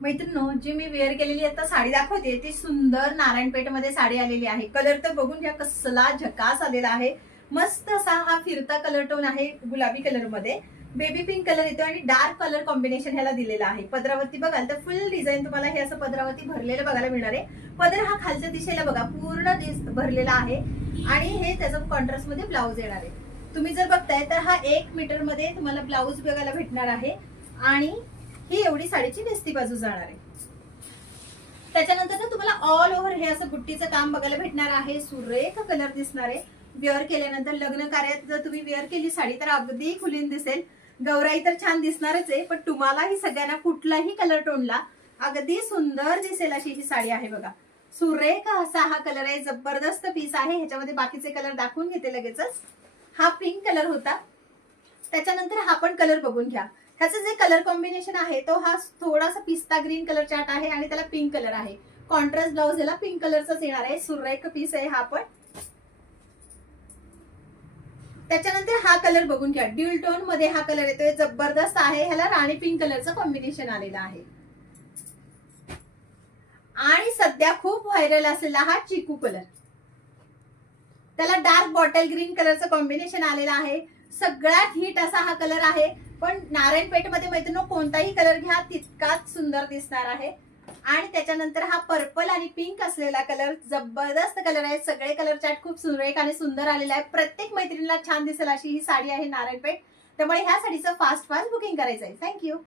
मैत्रिणींनो, जी मी वेअर केलेली आता साडी दाखवते ती सुंदर नारायणपेठ मध्ये साडी आलेली आहे। कलर तर बघून घ्या कसला झकास आलेला आहे। मस्त असा हा फिरता कलर टोन आहे, गुलाबी कलर मध्ये बेबी पिंक कलर येतो आणि डार्क कलर कॉम्बिनेशन ह्याला दिलेला आहे। पदरावरती बघाल तर फुल डिझाईन तुम्हाला हे असं पदरावरती भरलेलं बघायला मिळणार आहे। पदर हा खालच्या दिशेला बघा पूर्ण भरलेला आहे आणि हे त्याचं कॉन्ट्रास्ट मध्ये ब्लाऊज येणार आहे। तुम्ही जर बघताय तर हा 1 मीटर मध्ये तुम्हाला ब्लाऊज बघायला भेटणार आहे आणि ही एवढी साडीची नेसती बाजू जाणार आहे। त्याच्यानंतर ना तुम्हाला ऑल ओव्हर हे असं बुट्टीचं काम बघायला भेटणार आहे। सुरेख कलर दिसणार आहे। वेअर केल्यानंतर लग्न कार्यात जर तुम्ही वेअर केली साडी तर अगदी खुलीन दिसेल। गौराई तर छान दिसणारच आहे, पण तुम्हाला ही सगळ्यांना कुठलाही कलर टोनला अगदी सुंदर दिसेल अशी ही साडी आहे बघा। सुरेख असा हा कलर आहे, जबरदस्त पीस आहे। ह्याच्यामध्ये बाकीचे कलर दाखवून घेते लगेचच। हा पिंक कलर होता, त्याच्यानंतर हा पण कलर बघून घ्या। ह्याचं जे कलर कॉम्बिनेशन आहे तो हा थोडासा पिस्ता ग्रीन कलर चार्ट आहे आणि त्याला पिंक कलर आहे। कॉन्ट्रास्ट ब्लाउज याला पिंक कलरचाच येणार आहे। सुरेख पीस आहे हा पण। त्याच्यानंतर हा कलर बघून घ्या, ड्यूल टोन मध्ये हा कलर येतोय, जबरदस्त आहे। ह्याला राणी पिंक कलरचं कॉम्बिनेशन आलेलं आहे। आणि सध्या खूप व्हायरल असलेला हा चिकू कलर, त्याला डार्क बॉटल ग्रीन कलरचं कॉम्बिनेशन आलेलं आहे। सगळ्यात हिट असा हा कलर आहे, पण नारायणपेठ मध्ये मैत्रिणी कोणताही कलर घ्या तितकाच सुंदर दिसणार आहे। आणि त्याच्यानंतर हा पर्पल आणि पिंक असलेला कलर जबरदस्त कलर आहे। सगळे कलर चार्ट खूप सुरेख आणि सुंदर आलेला आहे। प्रत्येक मैत्रिणीला छान दिसेल अशी ही साडी आहे नारायणपेठ। त्यामुळे ह्या साडीचं फास्ट बुकिंग करायचं आहे। थँक्यू।